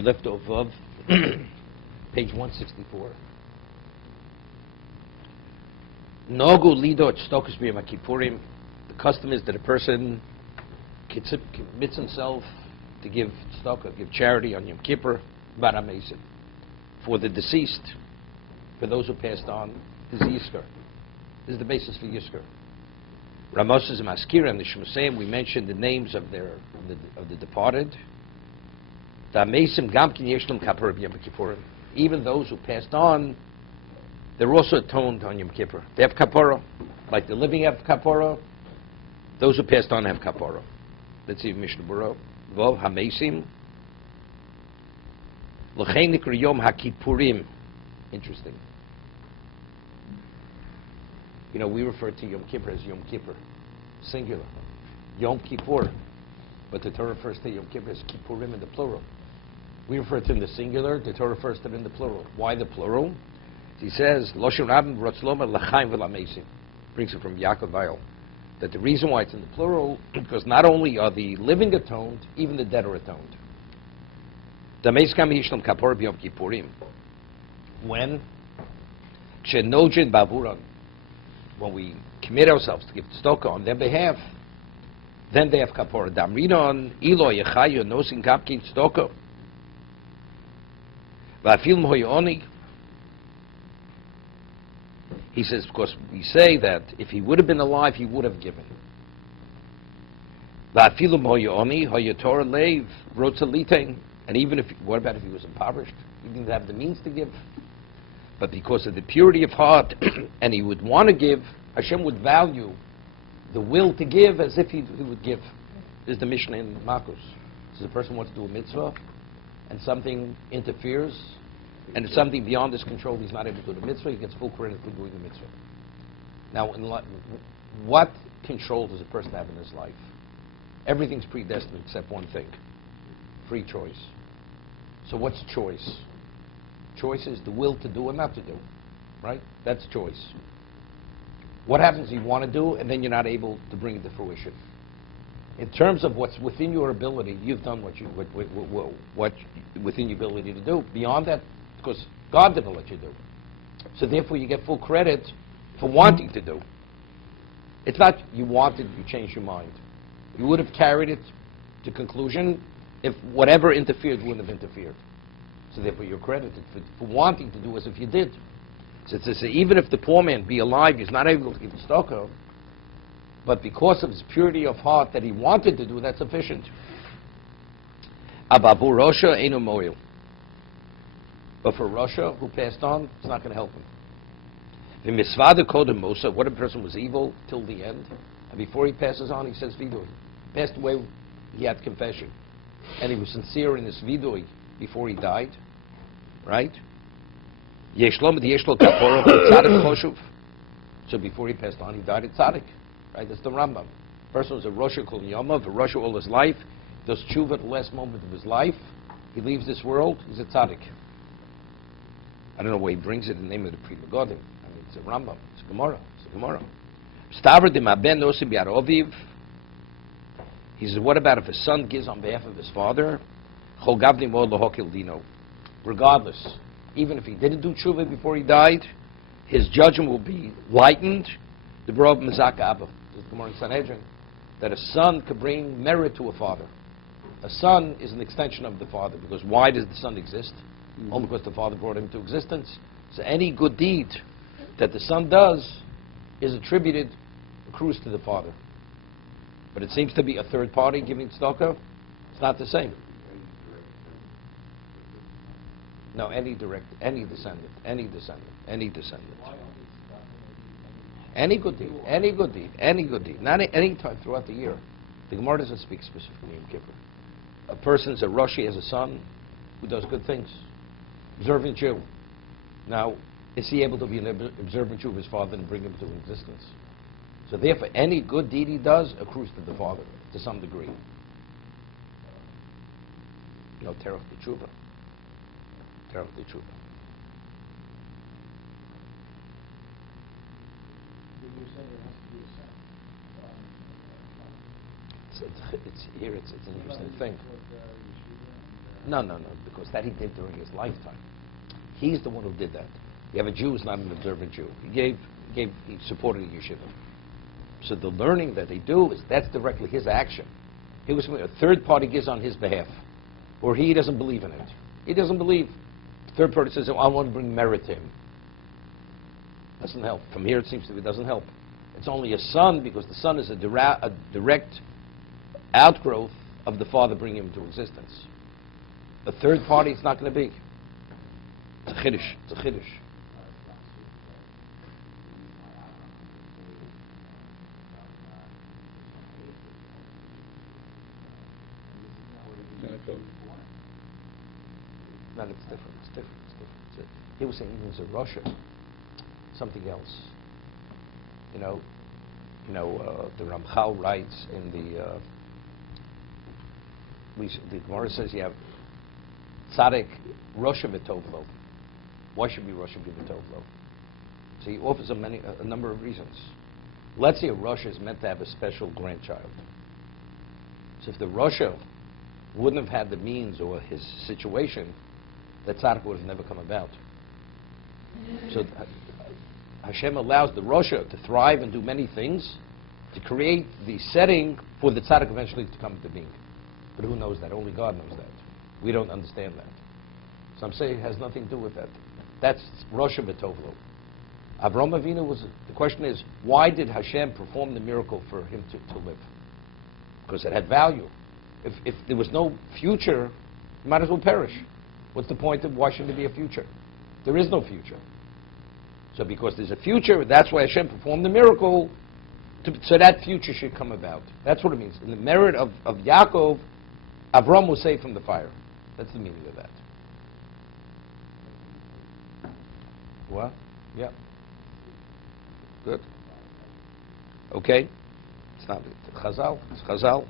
We left off of page 164. Nogu lido tzedakos b'yom kippurim. The custom is that a person commits himself to give tzedakah, give charity on Yom Kippur, baramesim, for the deceased, for those who passed on. This is Yizkar. This is the basis for Yizkar. Ramos is Maskira and the Shemosayim. We mentioned the names of the departed. Even those who passed on, they're also atoned on Yom Kippur. They have kapara, like the living have kapara. Those who passed on have kapara. Let's see Mishna Berura. Vov hamesim l'chein nikra yom haKippurim. Interesting. You know, we refer to Yom Kippur as Yom Kippur, singular. Yom Kippur, but the Torah refers to Yom Kippur as Kippurim in the plural. We refer to it in the singular, the Torah refers to it in the plural. Why the plural? He says, Loshen Rabim Rotzloma L'chaim V'Lamesim. Brings it from Yaakov Weil. That the reason why it's in the plural, because not only are the living atoned, even the dead are atoned. Dameis Kam Yishlam Kapor B'Yom Kippurim. When? Kshenojin Bavuran. When we commit ourselves to give tzedakah on their behalf, then they have kapor. Damrinon ilo yechayu nosin kapkin tzedakah. Va'afil moyoni. He says, because we say that if he would have been alive, he would have given. Va'afil moyoni hayator leiv rotzalitein. And even if, what about if he was impoverished? He didn't have the means to give. But because of the purity of heart, and he would want to give, Hashem would value the will to give as if he would give. This is the Mishnah in Makos. So the person wants to do a mitzvah, and something interferes, and it's something beyond his control. He's not able to do the mitzvah. He gets full credit for doing the mitzvah. Now, what control does a person have in his life? Everything's predestined except one thing: free choice. So what's choice? Choice is the will to do or not to do, right? That's choice. What happens if you want to do and then you're not able to bring it to fruition? In terms of what's within your ability, you've done what within your ability to do. Beyond that, because God didn't let you do. So therefore you get full credit for wanting to do. It's not you wanted, you changed your mind. You would have carried it to conclusion if whatever interfered wouldn't have interfered. So therefore you're credited for wanting to do as if you did. So it's to say, even if the poor man be alive, he's not able to give tzedakah, but because of his purity of heart that he wanted to do, that's sufficient. Ababu Rosha Eino Moil. But for Rosha, who passed on, it's not going to help him. The Misvada Kodem Mosa, what a person was evil till the end, and before he passes on, he says Vidui. He passed away, he had confession. And he was sincere in his Vidui before he died, right? So before he passed on, he died at tzaddik, right? That's the Rambam. Person was a Rosha Kol Yamav, a Rosha all his life, does tshuva at the last moment of his life, he leaves this world, he's a tzaddik. I don't know why he brings it in the name of the Pri Megadim. I mean, it's a Rambam, it's a Gemara, Stavra de Maben Nosim Yaroviv. He says, what about if a son gives on behalf of his father? Regardless, even if he didn't do tshuva before he died, his judgment will be lightened. The Barov Mizaka Abba, the Gemara in Sanhedrin, that a son could bring merit to a father. A son is an extension of the father, because why does the son exist? Only because the father brought him to existence. So any good deed that the son does is accrues to the father. But it seems to be a third party giving tzedakah. It's not the same. No, any descendant. Any good deed. Not any time throughout the year. The Gemara doesn't speak specifically in Kippur. A person's a Roshi, has a son who does good things. Observant Jew. Now, is he able to be an observant Jew of his father and bring him to existence? So therefore, any good deed he does accrues to the father to some degree. No terach b'tshuva. Terach b'tshuva. It's an interesting thing. No, because that he did during his lifetime. He's the one who did that. You have a Jew who's not an observant Jew. He supported a yeshiva. So the learning that they do that's directly his action. He was a third party gives on his behalf, or he doesn't believe in it. He doesn't believe. The third party says, "Oh, I want to bring merit to him." Doesn't help. From here, it seems to be doesn't help. It's only a son because the son is a direct outgrowth of the father bringing him into existence. A third party, it's not going to be. It's a chiddush. It's a chiddush. No, it's different. It's different. He was saying he was a Russia, something else. The Ramchal writes in the Gemara says you have tzaddik Russia v'tovlo. Why should be Russia be v'tovlo? So he offers a number of reasons. Let's say a Russia is meant to have a special grandchild. So if the Russia wouldn't have had the means or his situation, that tzaddik would have never come about. So Hashem allows the Russia to thrive and do many things to create the setting for the tzaddik eventually to come into being. But who knows that? Only God knows that. We don't understand that. So I'm saying it has nothing to do with that. That's Russia B'Tovlo. Avraham Avinu the question is, why did Hashem perform the miracle for him to live? Because it had value. If there was no future, you might as well perish. What's the point of why should there be a future? There is no future. So because there's a future, that's why Hashem performed the miracle, so that future should come about. That's what it means. In the merit of Yaakov, Avram was saved from the fire. That's the meaning of that. What? Yeah. Good. Okay. It's not Chazal. It's Chazal.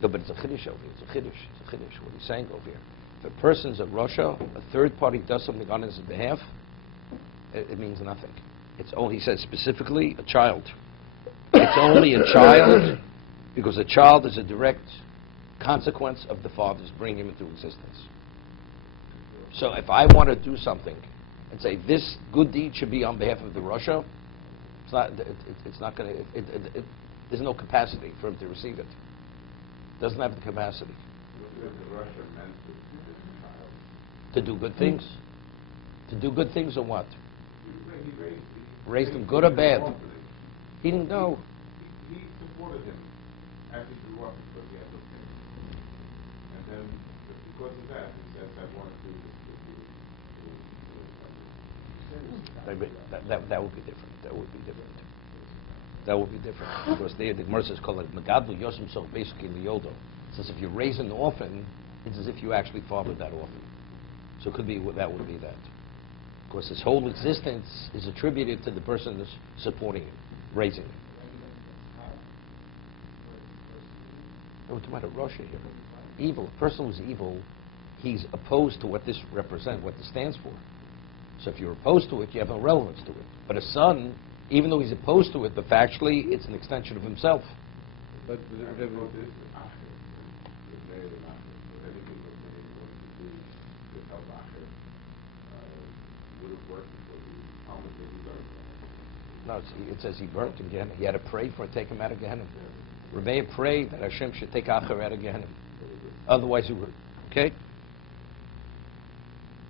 No, but it's a chiddush over here. It's a chiddush. It's a chiddush. What he's saying over here. If a person's a Russia, a third party does something on his behalf, it means nothing. It's only, he says specifically, a child. It's only a child because a child is a direct consequence of the father's bringing him into existence. So if I want to do something and say this good deed should be on behalf of the Russia, it's not going to. There's no capacity for him to receive it. Doesn't have the capacity. To do good things? To do good things or what? Raised him good or bad? He didn't know. He supported him as he grew up because he had those things. And then because of that, he says, I want to do this. That would be different. That would be different. That would be different. Because the Gemara says called it Magadlu Yosem, so basically in the Yodo. It says if you raise an orphan, it's as if you actually fathered that orphan. So it could be that would be that. Of course, his whole existence is attributed to the person that's supporting him, raising him. No, we're talking about a Russia here. Evil. A person who's evil, he's opposed to what this represents, what this stands for. So if you're opposed to it, you have no relevance to it. But a son, even though he's opposed to it, but factually, it's an extension of himself. But no, it says he burnt in Gehenna. He had to pray for it, take him out of Gehenna. Rebbeinu prayed that Hashem should take Acher out of Gehenna. Otherwise he would. Okay?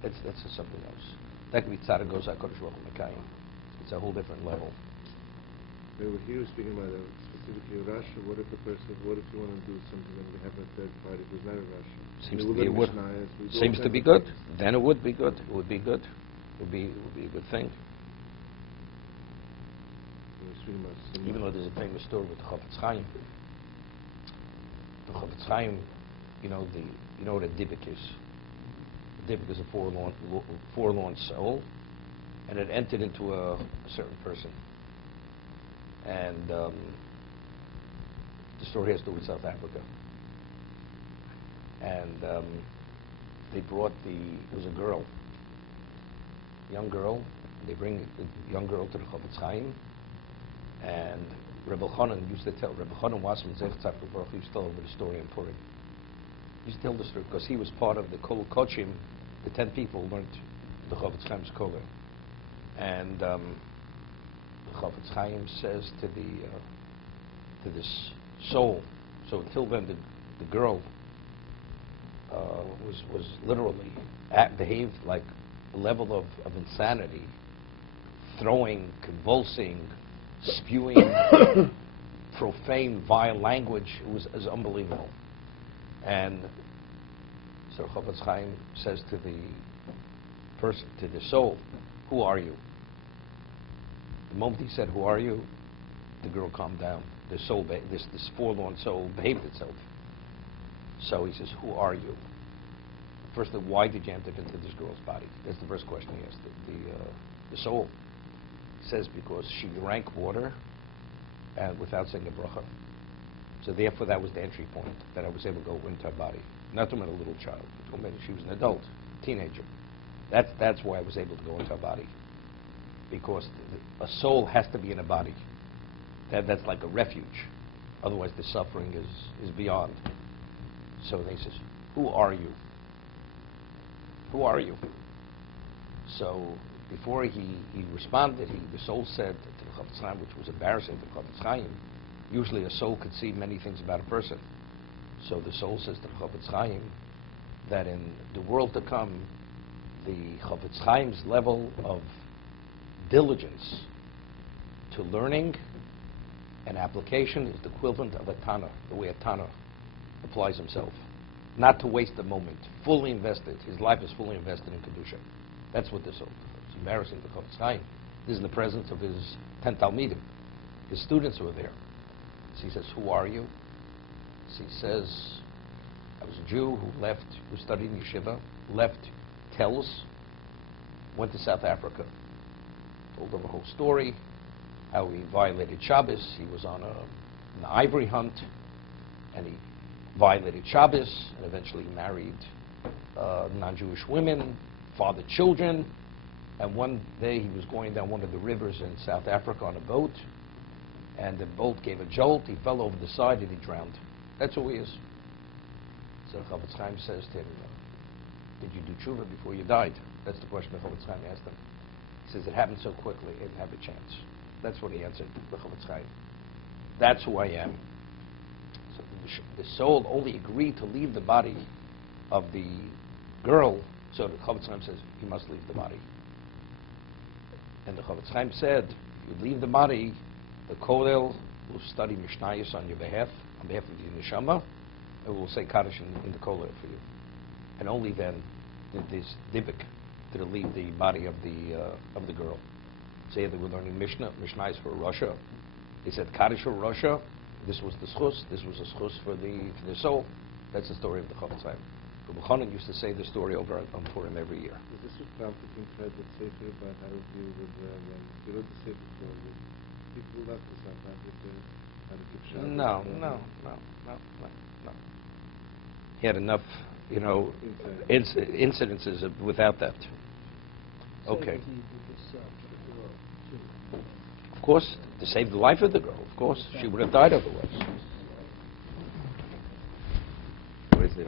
That's something else. That could be Saragossa, Kodesh Baruch Hu Mekayim. It's a whole different level. He was speaking about specifically Russia. What if you want to do something and we have a third party who's not a Russia? Seems to be good. Then it would be good. It would be good. It would be a good thing. Even though there's a famous story with the Chovot Chaim. The Chovot Chaim, you know what a dibik is. A dibik is a forlorn soul, and it entered into a certain person. And the story has to do with South Africa. And they brought it was a girl, young girl. They bring the young girl to the Chovot Chaim. And Rebbe Chanan used to tell, Rebbe Chanan was from Zech Tzaddik Baruch, he used to tell over the story in Purim. used to tell the story because he was part of the Kol Kochim. The 10 people learned the Chovot Chaim's Koler, and the Chovot Chaim says to this soul. So until then, the girl was literally behaved like a level of insanity, throwing, convulsing, spewing profane, vile language. It was unbelievable. And so Chovot Chaim says to the person, to the soul, "Who are you?" The moment he said, "Who are you?" the girl calmed down. The soul, this forlorn soul, behaved itself. So he says, "Who are you?" First, why did you enter into this girl's body? That's the first question he asked. The soul says because she drank water and without saying a bracha. So therefore, that was the entry point that I was able to go into her body. Not to a little child. She was an adult, teenager. That's why I was able to go into her body. Because a soul has to be in a body. That's like a refuge. Otherwise, the suffering is beyond. So he says, "Who are you? Who are you?" So before he responded, the soul said to the Chovot Chaim, which was embarrassing to the Chovot Chaim. Usually a soul could see many things about a person. So the soul says to the Chovot Chaim that in the world to come, the Chovot Chaim's level of diligence to learning and application is the equivalent of a Tana, the way a Tana applies himself. Not to waste a moment, fully invested. His life is fully invested in Kedusha. That's what this is. It's embarrassing to Chovot Chaim. This is in the presence of his 10 Talmidim. His students were there. So he says, "Who are you?" So he says, "I was a Jew who studied in yeshiva, left Telz, went to South Africa." Told them a whole story, how he violated Shabbos. He was on an ivory hunt, and he violated Shabbos, and eventually married non-Jewish women, fathered children, and one day he was going down one of the rivers in South Africa on a boat, and the boat gave a jolt, he fell over the side, and he drowned. That's who he is. So Chovot Chaim says to him, "Did you do tshuva before you died?" That's the question that Chovot Chaim asked him. He says, "It happened so quickly, I didn't have a chance." That's what he answered, the Chovot Chaim. "That's who I am." So the soul only agreed to leave the body of the girl, so the Chovot Chaim says, "You must leave the body." And the Chovot Chaim said, "If you leave the body, the Kollel will study Mishnayos on your behalf of your neshama, and will say Kaddish in the Kollel for you. And only then did this dibik to leave the body of the girl." Say they were learning Mishnayos for Russia. They said Kaddish for Russia. This was the schus. This was a schus for the soul. That's the story of the Chovot Chaim. Rabbi Chanan used to say the story over on Purim every year. Is this what prompted him to write that sefer about how to deal with when he wrote the sefer for the people who left the South Africa, how to keep Shabbos? No. He had enough, incidences without that. Okay. Of course, to save the life of the girl. Of course, she would have died otherwise. Where's the